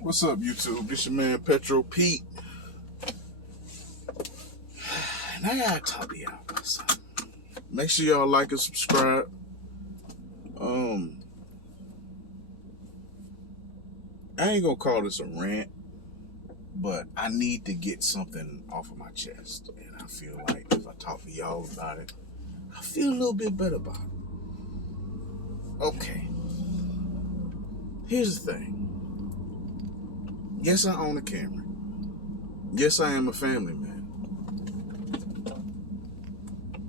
What's up, YouTube? This your man Petro Pete, and I gotta talk to y'all about something. Make sure y'all like and subscribe. Um, I ain't gonna call this a rant, but I need to get something off of my chest, and I feel like if I talk to y'all about it, I feel a little bit better about it. Okay, here's the thing. Yes, I own a Camry. Yes, I am a family man.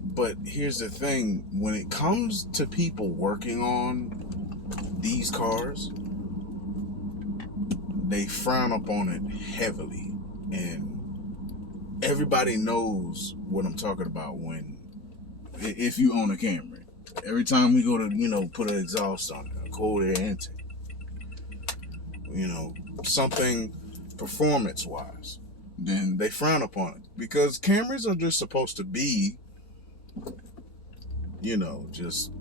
But here's the thing, when it comes to people working on these cars, they frown upon it heavily. And everybody knows what I'm talking about if you own a Camry. Every time we go to, put an exhaust on it, a cold air intake, something performance-wise, then they frown upon it. Because Camrys are just supposed to be, just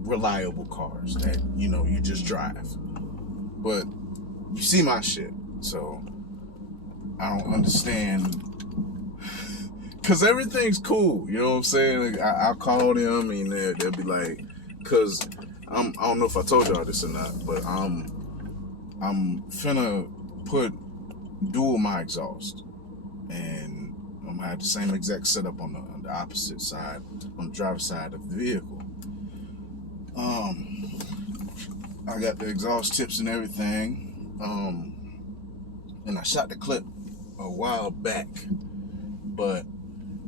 reliable cars that, you just drive. But you see my shit, so I don't understand. Cause everything's cool, you know what I'm saying? Like, I'll call them and they'll be like, cause I don't know if I told y'all this or not, but I'm finna put dual my exhaust, and I'm gonna have the same exact setup on the opposite side, on the driver's side of the vehicle. I got the exhaust tips and everything, and I shot the clip a while back, but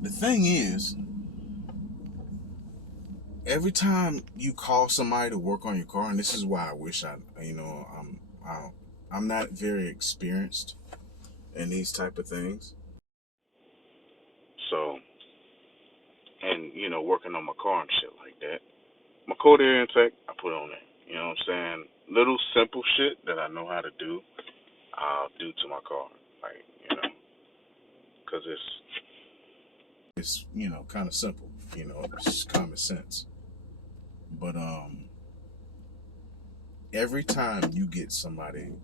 the thing is, every time you call somebody to work on your car, and this is why I wish I'm not very experienced in these type of things. So, and working on my car and shit like that. My cold air intake, I put on it. You know what I'm saying? Little simple shit that I know how to do, I'll do to my car. Like, because it's kind of simple. It's just common sense. But every time you get somebody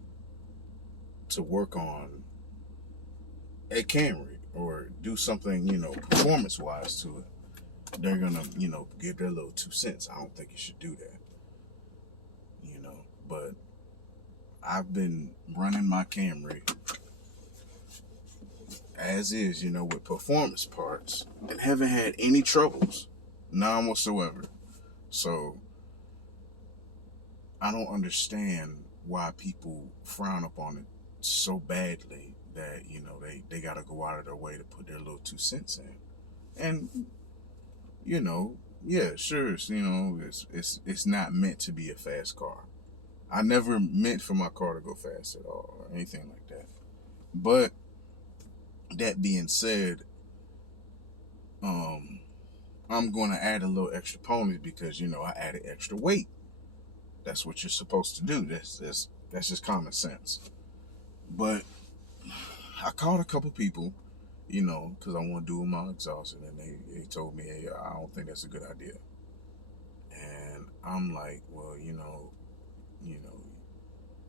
to work on a Camry or do something, performance wise to it, they're gonna, give their little 2 cents. I don't think you should do that. But I've been running my Camry as is, with performance parts, and haven't had any troubles, none whatsoever. So I don't understand why people frown upon it so badly that they got to go out of their way to put their little 2 cents in. And yeah, sure, it's not meant to be a fast car. I never meant for my car to go fast at all or anything like that. But that being said, I'm going to add a little extra ponies because I added extra weight. That's what you're supposed to do. That's just common sense. But I called a couple people, because I want to do my exhaust, and then they told me, hey, I don't think that's a good idea. And I'm like, well,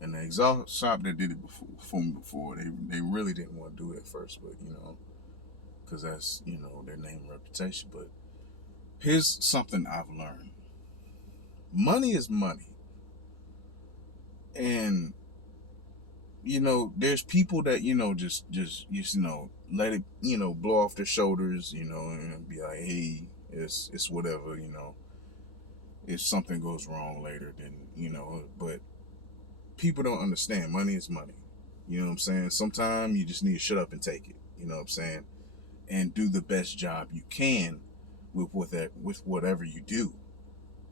and the exhaust shop that did it before, they really didn't want to do it at first, but because that's their name and reputation. But here's something I've learned: money is money, and there's people that just let it blow off their shoulders, and be like, hey, it's whatever, if something goes wrong later, then but people don't understand. Money is money. You know what I'm saying? Sometimes you just need to shut up and take it. You know what I'm saying? And do the best job you can with whatever you do.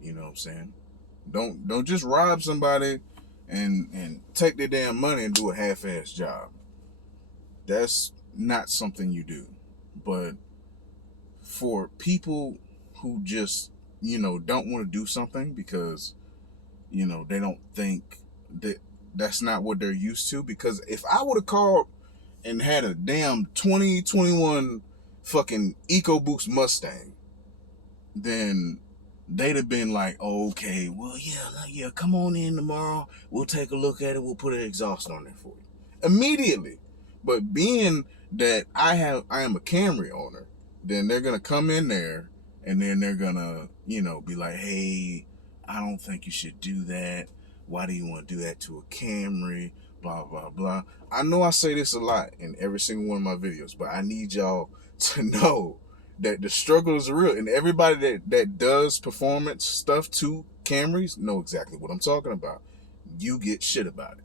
You know what I'm saying? Don't just rob somebody and take their damn money and do a half-ass job. That's not something you do. But for people who just don't want to do something because they don't think that's not what they're used to. Because if I would have called and had a damn 2021 fucking EcoBoost Mustang, then they'd have been like, oh, okay, well, yeah, come on in tomorrow. We'll take a look at it. We'll put an exhaust on there for you immediately. But being that I am a Camry owner, then they're gonna come in there and then they're gonna, be like, hey, I don't think you should do that. Why do you want to do that to a Camry? Blah blah blah. I know I say this a lot in every single one of my videos, but I need y'all to know that the struggle is real, and everybody that does performance stuff to Camrys know exactly what I'm talking about. You get shit about it.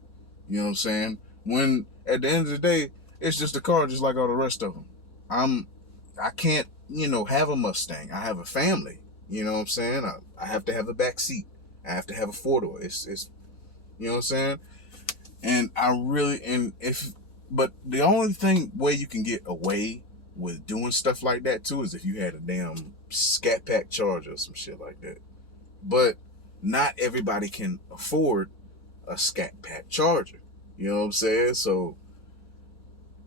You know what I'm saying? When at the end of the day, it's just a car, just like all the rest of them. I can't, have a Mustang. I have a family. You know what I'm saying? I have to have a back seat. I have to have a four door. It's, you know what I'm saying? And but the only way you can get away with doing stuff like that too is if you had a damn Scat Pack Charger or some shit like that. But not everybody can afford a Scat Pack Charger. You know what I'm saying? So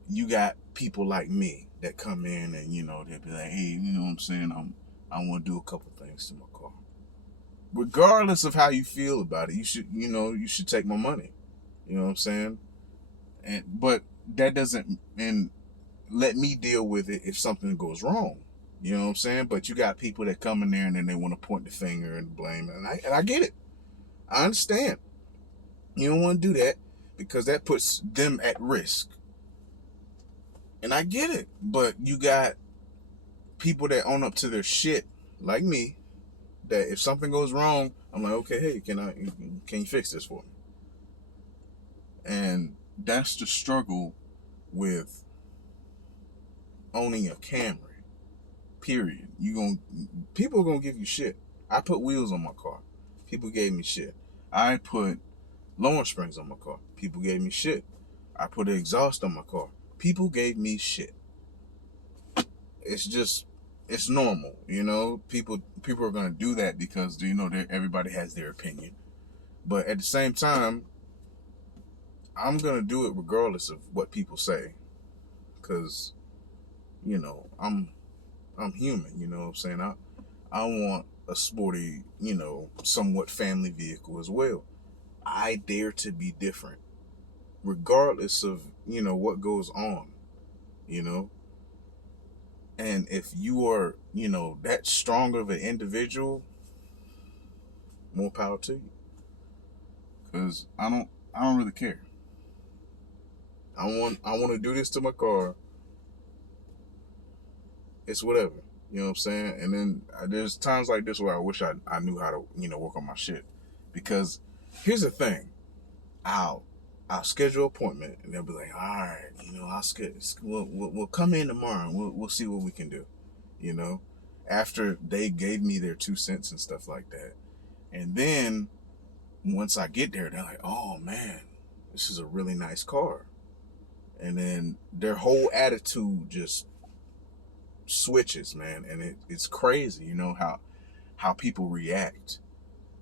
you got people like me that come in and they'll be like, hey, you know what I'm saying? I want to do a couple things to my car. Regardless of how you feel about it, you should take my money. You know what I'm saying? But that doesn't let me deal with it if something goes wrong. You know what I'm saying? But you got people that come in there and then they want to point the finger and blame, and I get it. I understand. You don't want to do that because that puts them at risk. And I get it. But you got people that own up to their shit, like me, that if something goes wrong, I'm like, okay, hey, can you fix this for me? And that's the struggle with owning a Camry. Period. People are gonna give you shit. I put wheels on my car. People gave me shit. I put lower springs on my car. People gave me shit. I put an exhaust on my car. People gave me shit. It's normal, People are gonna do that because everybody has their opinion. But at the same time, I'm gonna do it regardless of what people say, because I'm human. You know what I'm saying? I want a sporty, somewhat family vehicle as well. I dare to be different, regardless of what goes on. And if you are that strong of an individual, more power to you. Because I don't really care. I want to do this to my car. It's whatever. You know what I'm saying? And then there's times like this where I wish I knew how to work on my shit. Because here's the thing. I'll schedule an appointment and they'll be like, all right, I'll schedule. We'll come in tomorrow and we'll see what we can do. After they gave me their 2 cents and stuff like that. And then once I get there, they're like, oh man, this is a really nice car. And then their whole attitude just switches, man. And it's crazy, how people react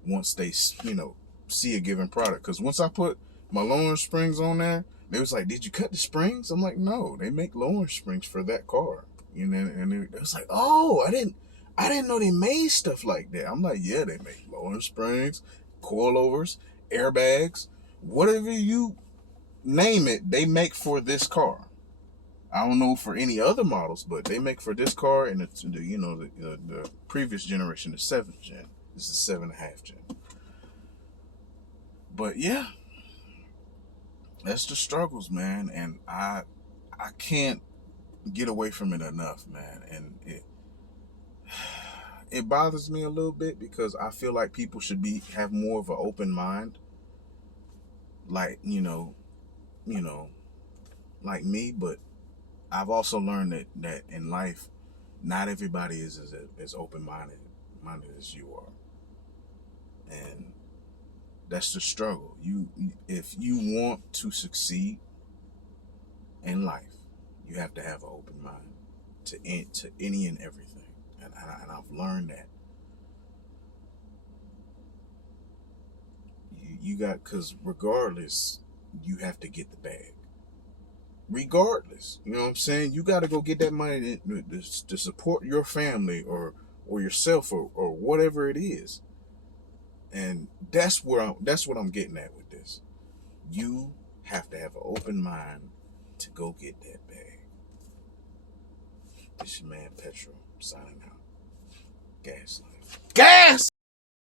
once they, see a given product. Because once I put my lower springs on there, they was like, did you cut the springs? I'm like, no, they make lower springs for that car. And it was like, oh, I didn't know they made stuff like that. I'm like, yeah, they make lower springs, coilovers, airbags, whatever you name it, they make for this car. I don't know for any other models, but they make for this car and the previous generation, the 7th gen. This is 7.5 gen. But yeah, that's the struggles, man, and I can't get away from it enough, man. And it bothers me a little bit because I feel like people should have more of an open mind, like like me. But I've also learned that in life, not everybody is as open-minded as you are, and that's the struggle. If you want to succeed in life, you have to have an open mind to any and everything, and I've learned that. Because regardless, you have to get the bag. Regardless, you know what I'm saying? You got to go get that money to support your family or or yourself or whatever it is. And that's what I'm getting at with this. You have to have an open mind to go get that bag. This your man Petro signing out. Gas life. Gas!